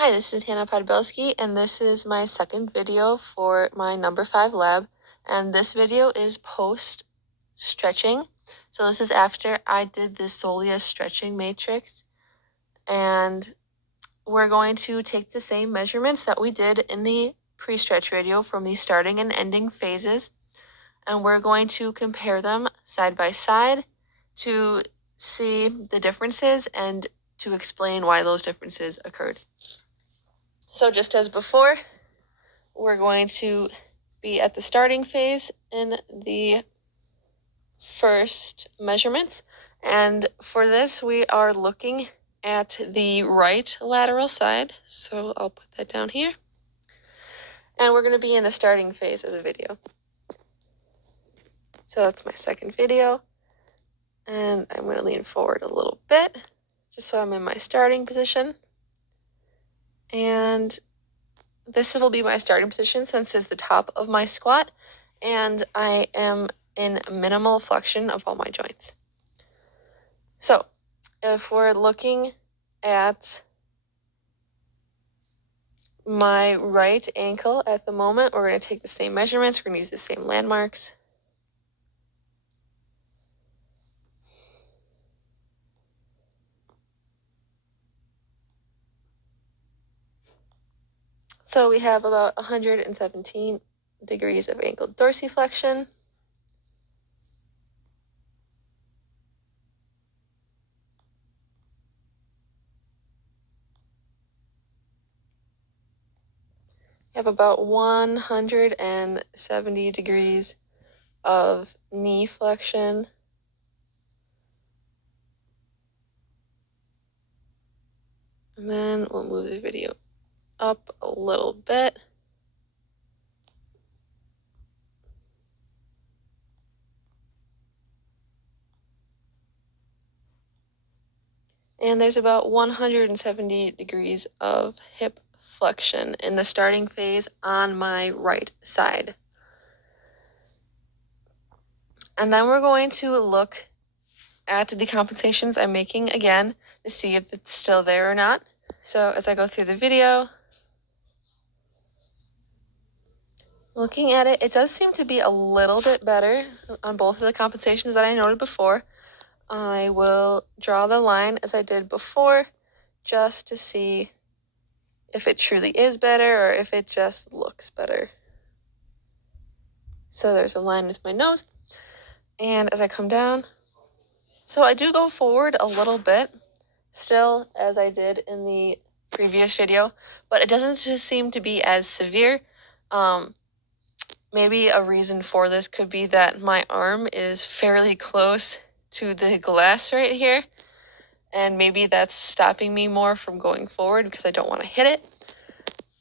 Hi, this is Hanna Podbielski, and this is my second video for my number 5 lab. And this video is post-stretching. So this is after I did the soleus stretching matrix. And we're going to take the same measurements that we did in the pre-stretch video from the starting and ending phases. And we're going to compare them side by side to see the differences and to explain why those differences occurred. So just as before, we're going to be at the starting phase in the first measurements. And for this, we are looking at the right lateral side. So I'll put that down here. And we're going to be in the starting phase of the video. So that's my second video. And I'm going to lean forward a little bit, just so I'm in my starting position. And this will be my starting position since it's the top of my squat, and I am in minimal flexion of all my joints. So if we're looking at my right ankle at the moment, we're going to take the same measurements. We're going to use the same landmarks. So we have about 117 degrees of ankle dorsiflexion. We have about 170 degrees of knee flexion. And then we'll move the video up a little bit. And there's about 170 degrees of hip flexion in the starting phase on my right side. And then we're going to look at the compensations I'm making again to see if it's still there or not. So as I go through the video, looking at it, it does seem to be a little bit better on both of the compensations that I noted before. I will draw the line as I did before just to see if it truly is better or if it just looks better. So there's a line with my nose. And as I come down, so I do go forward a little bit, still as I did in the previous video, but it doesn't just seem to be as severe. Maybe a reason for this could be that my arm is fairly close to the glass right here. And maybe that's stopping me more from going forward because I don't want to hit it.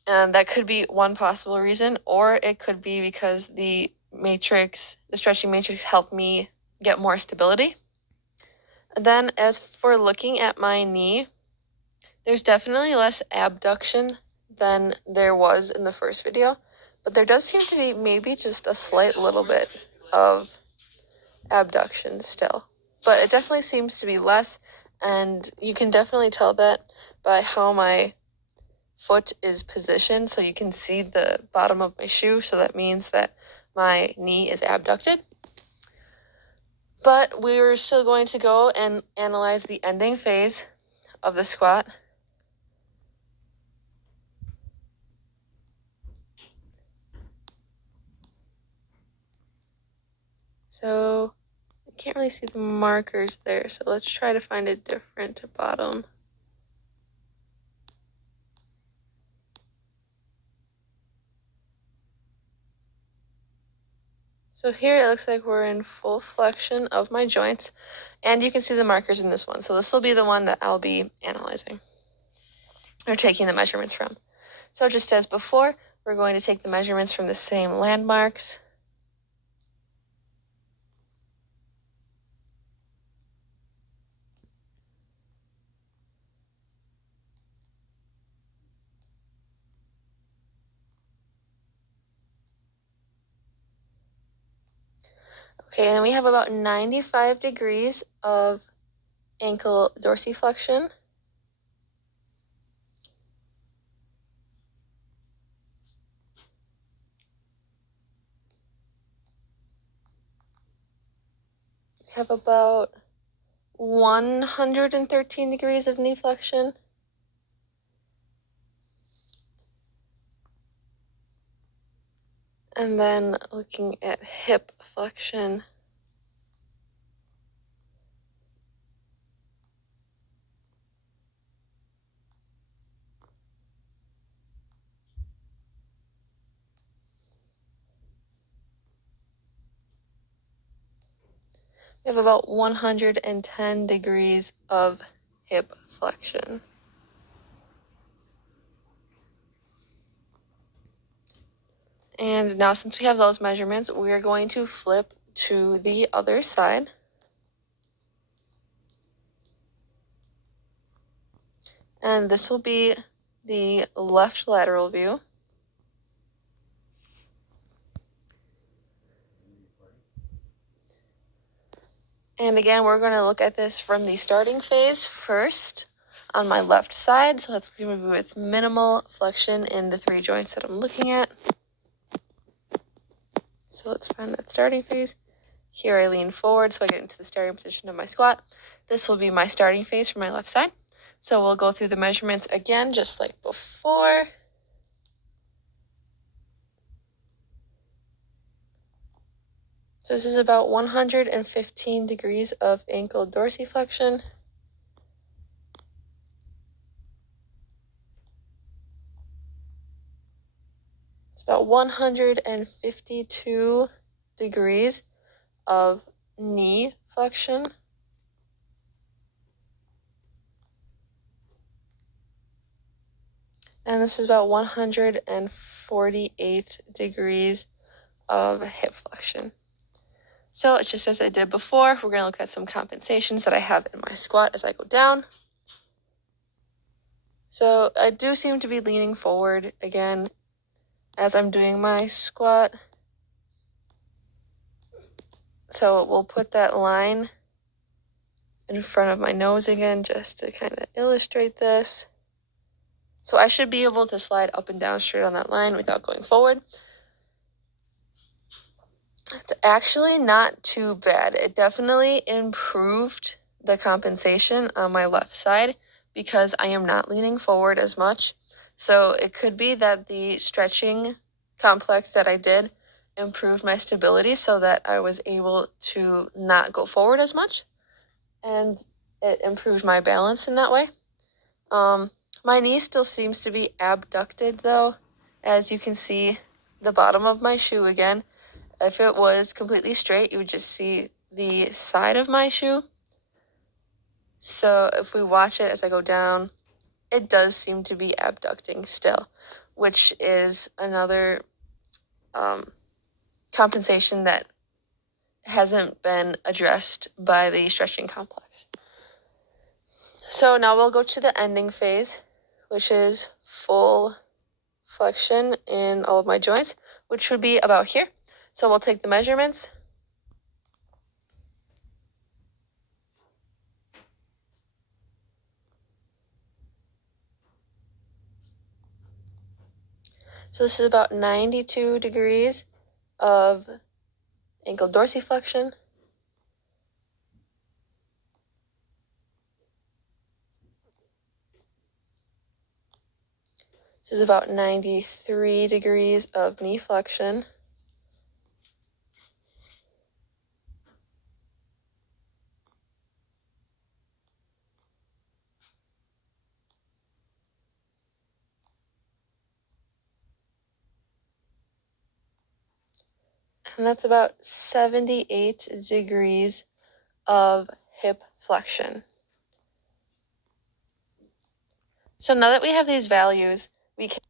And that could be one possible reason, or it could be because the stretching matrix helped me get more stability. And then as for looking at my knee, there's definitely less abduction than there was in the first video, but there does seem to be maybe just a slight little bit of abduction still. But it definitely seems to be less, and you can definitely tell that by how my foot is positioned, so you can see the bottom of my shoe, so that means that my knee is abducted. But we're still going to go and analyze the ending phase of the squat. So I can't really see the markers there, so let's try to find a different bottom. So here it looks like we're in full flexion of my joints, and you can see the markers in this one. So this will be the one that I'll be analyzing or taking the measurements from. So just as before, we're going to take the measurements from the same landmarks. Okay, and then we have about 95 degrees of ankle dorsiflexion. have about 113 degrees of knee flexion. And then looking at hip flexion, we have about 110 degrees of hip flexion. And now since we have those measurements, we are going to flip to the other side. And this will be the left lateral view. And again, we're going to look at this from the starting phase first on my left side. So that's going to be with minimal flexion in the 3 joints that I'm looking at. So let's find that starting phase. Here I lean forward so I get into the starting position of my squat. This will be my starting phase for my left side. So we'll go through the measurements again, just like before. So this is about 115 degrees of ankle dorsiflexion. It's about 152 degrees of knee flexion. And this is about 148 degrees of hip flexion. So it's just as I did before, we're going to look at some compensations that I have in my squat as I go down. So I do seem to be leaning forward again as I'm doing my squat. So we'll put that line in front of my nose again just to kind of illustrate this. So I should be able to slide up and down straight on that line without going forward. It's actually not too bad. It definitely improved the compensation on my left side because I am not leaning forward as much. So it could be that the stretching complex that I did improved my stability so that I was able to not go forward as much. And it improved my balance in that way. My knee still seems to be abducted though. As you can see, the bottom of my shoe again. If it was completely straight, you would just see the side of my shoe. So if we watch it as I go down, it does seem to be abducting still, which is another compensation that hasn't been addressed by the stretching complex. So now we'll go to the ending phase, which is full flexion in all of my joints, which would be about here. So we'll take the measurements. So this is about 92 degrees of ankle dorsiflexion. This is about 93 degrees of knee flexion. And that's about 78 degrees of hip flexion. So now that we have these values, we can